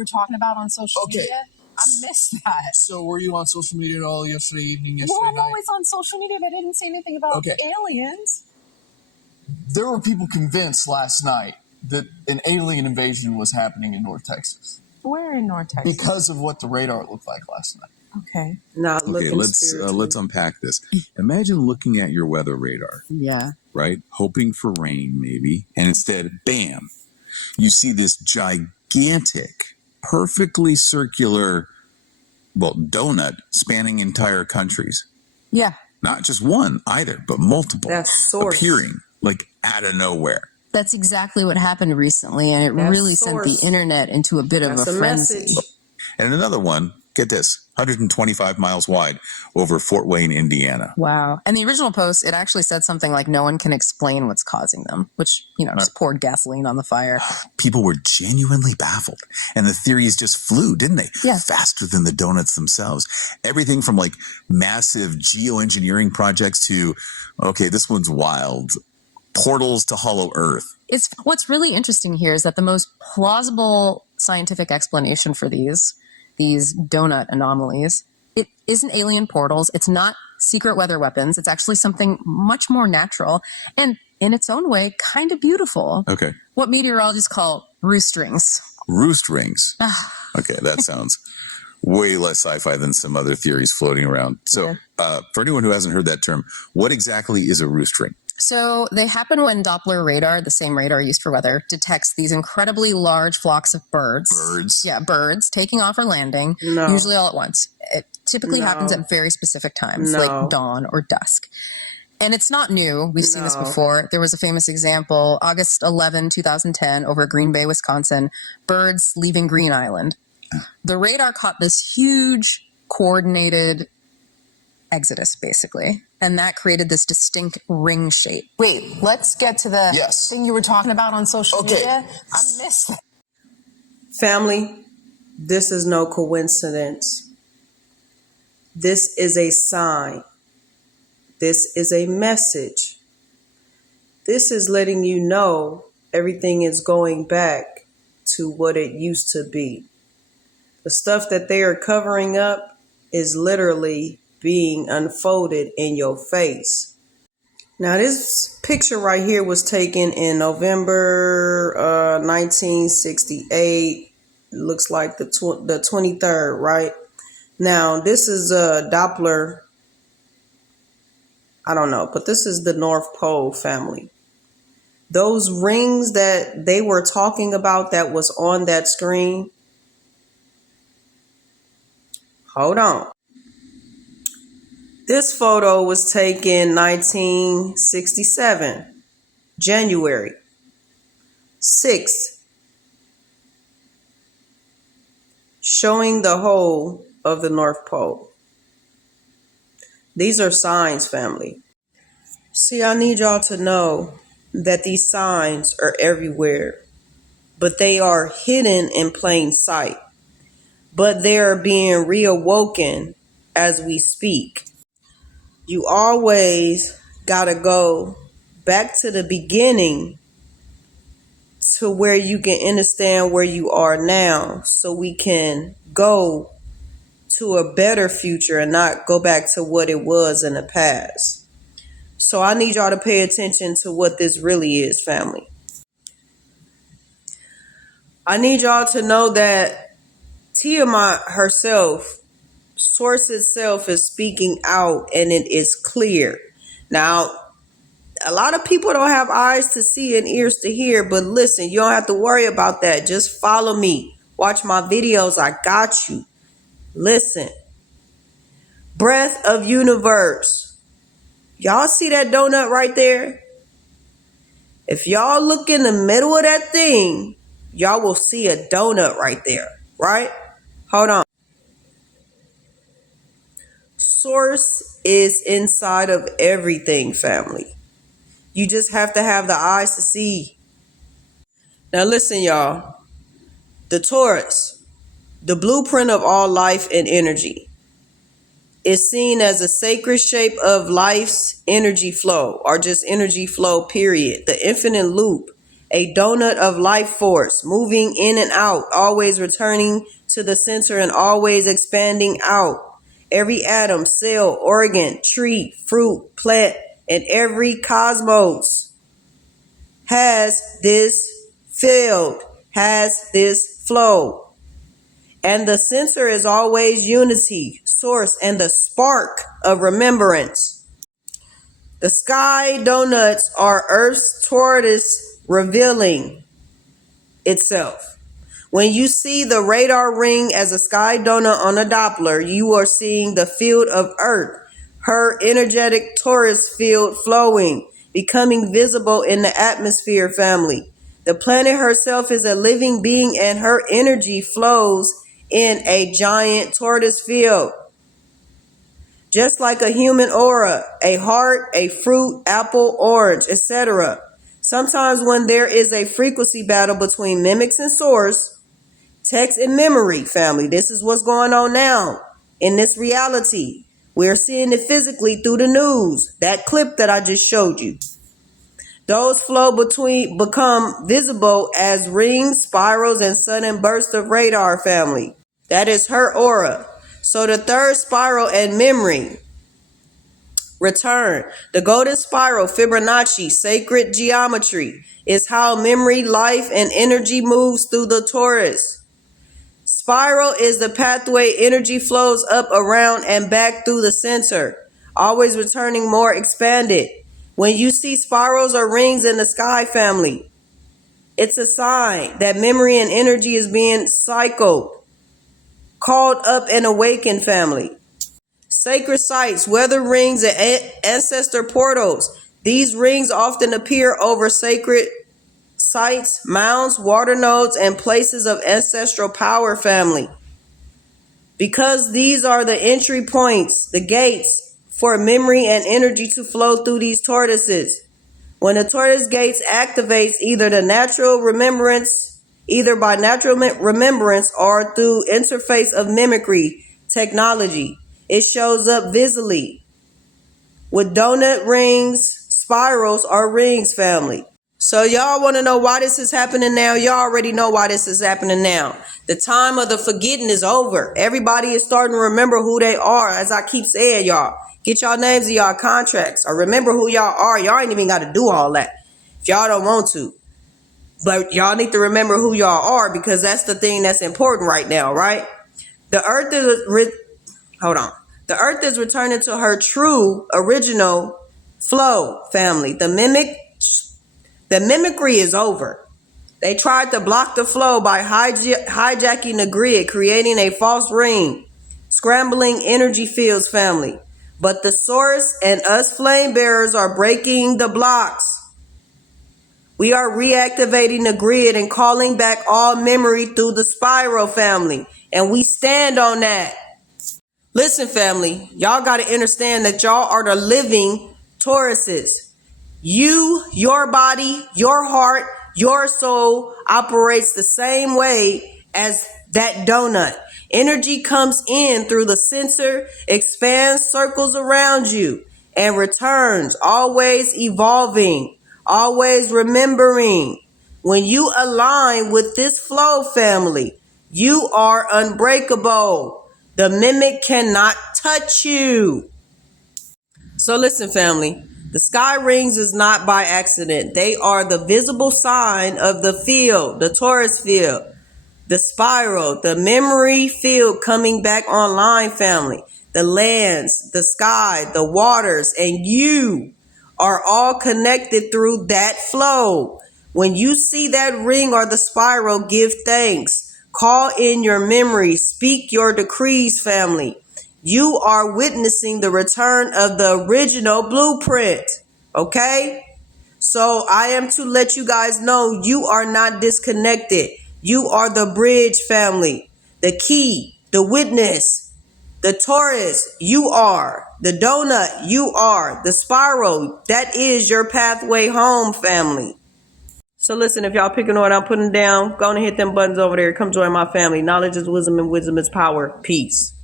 were talking about on social media? I missed that. So were you on social media at all yesterday evening, yesterday Well, I'm night? always on social media, but I didn't say anything about aliens. There were people convinced last night that an alien invasion was happening in North Texas. Where in North Texas? Because of what the radar looked like last night. Okay. Let's unpack this. Imagine looking at your weather radar. Yeah. Right? Hoping for rain, maybe. And instead, bam, you see this gigantic, perfectly circular, donut spanning entire countries. Yeah. Not just one either, but multiple. That's Source. Appearing like out of nowhere. That's exactly what happened recently, and it really sent the internet into a bit of a frenzy. Message. And another one, get this, 125 miles wide over Fort Wayne, Indiana. Wow. And the original post, it actually said something like, no one can explain what's causing them, which, just poured gasoline on the fire. People were genuinely baffled. And the theories just flew, didn't they? Yeah. Faster than the donuts themselves. Everything from massive geoengineering projects to, okay, this one's wild. Portals to Hollow Earth. What's really interesting here is that the most plausible scientific explanation for these donut anomalies, it isn't alien portals. It's not secret weather weapons. It's actually something much more natural and in its own way, kind of beautiful. Okay. What meteorologists call roost rings. Roost rings. Okay, that sounds way less sci-fi than some other theories floating around. So for anyone who hasn't heard that term, what exactly is a roost ring? So they happen when Doppler radar, the same radar used for weather, detects these incredibly large flocks of birds. Birds? Yeah, birds taking off or landing, usually all at once. It typically happens at very specific times, like dawn or dusk. And it's not new. We've seen this before. There was a famous example, August 11, 2010, over Green Bay, Wisconsin, birds leaving Green Island. The radar caught this huge coordinated exodus, basically. And that created this distinct ring shape. Wait, let's get to the thing you were talking about on social media. I missed that. Family, this is no coincidence. This is a sign. This is a message. This is letting you know everything is going back to what it used to be. The stuff that they are covering up is literally being unfolded in your face. Now, this picture right here was taken in November 1968. It looks like the 23rd, right? Now, this is a Doppler. I don't know, but this is the North Pole family. Those rings that they were talking about that was on that screen. Hold on. This photo was taken 1967, January 6th, showing the whole of the North Pole. These are signs, family. See, I need y'all to know that these signs are everywhere, but they are hidden in plain sight. But they are being reawoken as we speak. You always gotta go back to the beginning to where you can understand where you are now, so we can go to a better future and not go back to what it was in the past. So I need y'all to pay attention to what this really is, family. I need y'all to know that Tiamat herself, Source itself, is speaking out, and it is clear. Now, a lot of people don't have eyes to see and ears to hear, but listen, you don't have to worry about that. Just follow me. Watch my videos. I got you. Listen. Breath of universe. Y'all see that donut right there? If y'all look in the middle of that thing, y'all will see a donut right there, right? Hold on. Source is inside of everything, family. You just have to have the eyes to see. Now listen, y'all. The Torus, the blueprint of all life and energy, is seen as a sacred shape of life's energy flow, or just energy flow, period. The infinite loop a donut of life force, moving in and out, always returning to the center and always expanding out. Every atom, cell, organ, tree, fruit, plant, and every cosmos has this field, has this flow. And the center is always unity, source, and the spark of remembrance. The sky donuts are Earth's tortoise revealing itself. When you see the radar ring as a sky donut on a Doppler, you are seeing the field of Earth, her energetic torus field flowing, becoming visible in the atmosphere family. The planet herself is a living being and her energy flows in a giant tortoise field. Just like a human aura, a heart, a fruit, apple, orange, etc. Sometimes when there is a frequency battle between mimics and source, text and memory, family, this is what's going on now in this reality. We're seeing it physically through the news, that clip that I just showed you. Those flow become visible as rings, spirals, and sudden bursts of radar, family. That is her aura. So the third spiral and memory return. The golden spiral, Fibonacci, sacred geometry, is how memory, life, and energy moves through the torus. Spiral is the pathway energy flows up, around, and back through the center, always returning more expanded. When you see spirals or rings in the sky, family, it's a sign that memory and energy is being cycled, called up and awakened, family. Sacred sites, weather rings, and ancestor portals. These rings often appear over sacred sites, mounds, water nodes, and places of ancestral power, family. Because these are the entry points, the gates for memory and energy to flow through these tortoises. When the tortoise gates activates either by natural remembrance or through interface of mimicry technology, it shows up visibly with donut rings, spirals, or rings, family. So y'all want to know why this is happening now? Y'all already know why this is happening now. The time of the forgetting is over. Everybody is starting to remember who they are. As I keep saying, y'all, get y'all names of y'all contracts or remember who y'all are. Y'all ain't even got to do all that if y'all don't want to. But y'all need to remember who y'all are because that's the thing that's important right now, right? The earth is returning to her true original flow, family. The mimicry is over. They tried to block the flow by hijacking the grid, creating a false ring, scrambling energy fields, family. But the source and us flame bearers are breaking the blocks. We are reactivating the grid and calling back all memory through the spiral, family. And we stand on that. Listen, family, y'all got to understand that y'all are the living Tauruses. You, your body, your heart, your soul operates the same way as that donut. Energy comes in through the center, expands, circles around you, and returns, always evolving, always remembering. When you align with this flow, family, you are unbreakable. The mimic cannot touch you. So listen, family. The sky rings is not by accident. They are the visible sign of the field, the torus field, the spiral, the memory field coming back online, family. The lands, the sky, the waters, and you are all connected through that flow. When you see that ring or the spiral, give thanks. Call in your memory. Speak your decrees, family. You are witnessing the return of the original blueprint. Okay? So I am to let you guys know you are not disconnected. You are the bridge, family. The key, the witness, the Torus, you are. The donut, you are. The spiral, that is your pathway home, family. So listen, if y'all picking on what I'm putting down, go and hit them buttons over there. Come join my family. Knowledge is wisdom and wisdom is power. Peace.